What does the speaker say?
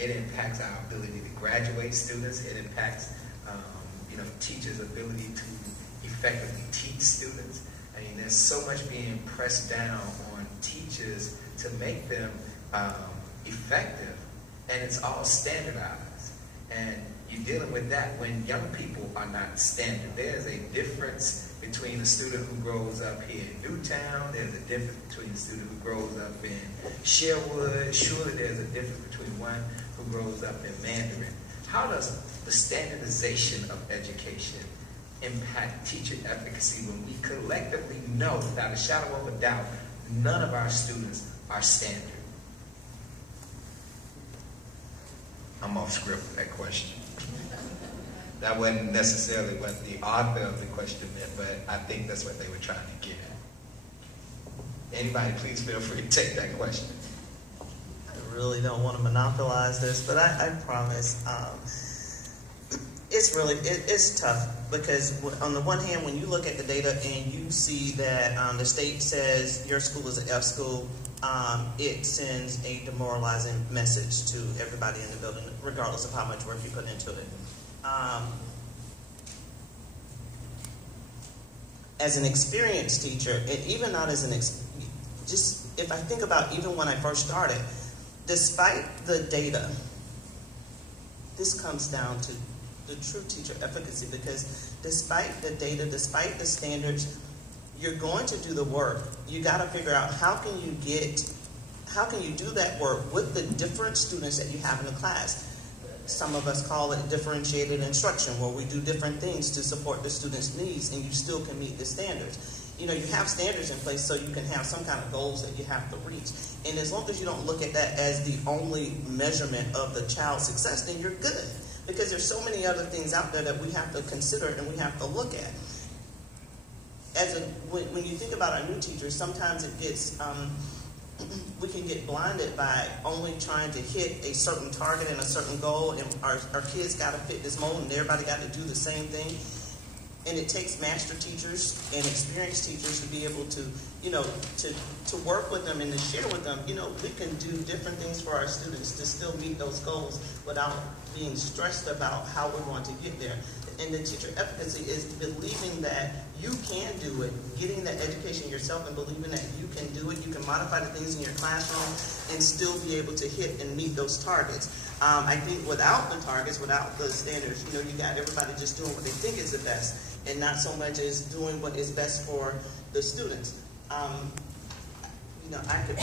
It impacts our ability to graduate students. It impacts teachers' ability to effectively teach students. I mean, there's so much being pressed down on teachers to make them effective, and it's all standardized. And you're dealing with that when young people are not standard. There's a difference between a student who grows up here in Newtown. There's a difference between a student who grows up in Sherwood. Surely there's a difference between one who grows up in Mandarin. How does the standardization of education impact teacher efficacy when we collectively know, without a shadow of a doubt, none of our students are standard? I'm off script with that question. That wasn't necessarily what the author of the question meant, but I think that's what they were trying to get at. Anybody, please feel free to take that question. I really don't want to monopolize this, but I promise. It's tough because on the one hand, when you look at the data and you see that the state says your school is an F school, it sends a demoralizing message to everybody in the building, regardless of how much work you put into it. As an experienced teacher, and even not as just if I think about even when I first started, despite the data, this comes down to the true teacher efficacy, because despite the data, despite the standards, you're going to do the work. You got to figure out how can you do that work with the different students that you have in the class. Some of us call it differentiated instruction, where we do different things to support the students' needs and you still can meet the standards. You have standards in place so you can have some kind of goals that you have to reach. And as long as you don't look at that as the only measurement of the child's success, then you're good. Because there's so many other things out there that we have to consider and we have to look at. When you think about our new teachers, sometimes it gets, we can get blinded by only trying to hit a certain target and a certain goal, and our kids got to fit this mold and everybody got to do the same thing. And it takes master teachers and experienced teachers to be able to, to work with them and to share with them, we can do different things for our students to still meet those goals without being stressed about how we're going to get there. And the teacher efficacy is believing that you can do it, getting that education yourself and believing that you can do it. You can modify the things in your classroom and still be able to hit and meet those targets. I think without the targets, without the standards, you got everybody just doing what they think is the best and not so much as doing what is best for the students. I could